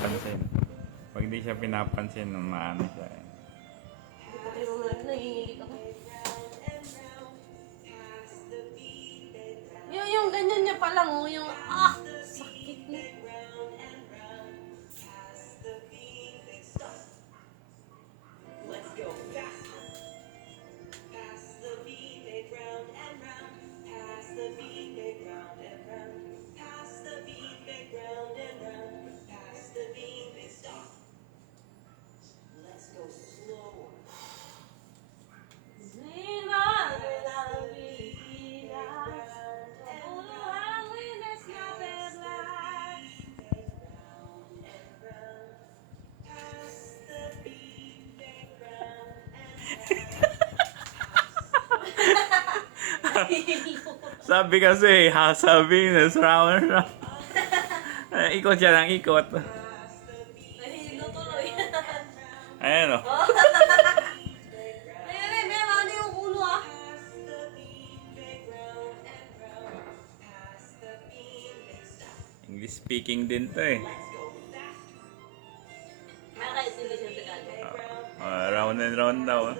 pinapansin. Pag di siya pinapansin, maano siya eh. Pati mo nga, nagingigit ako. Yung ganyan niya pa lang, oh, yung sakit na. Sabi kasi, sabi na round round. Ikot siya ng ikot. Nahilo tuloy. Ayan o. Ay, may ano yung ulo ah. English speaking din to eh. Nakakaintindi siya sa Tagalog. Round and round daw.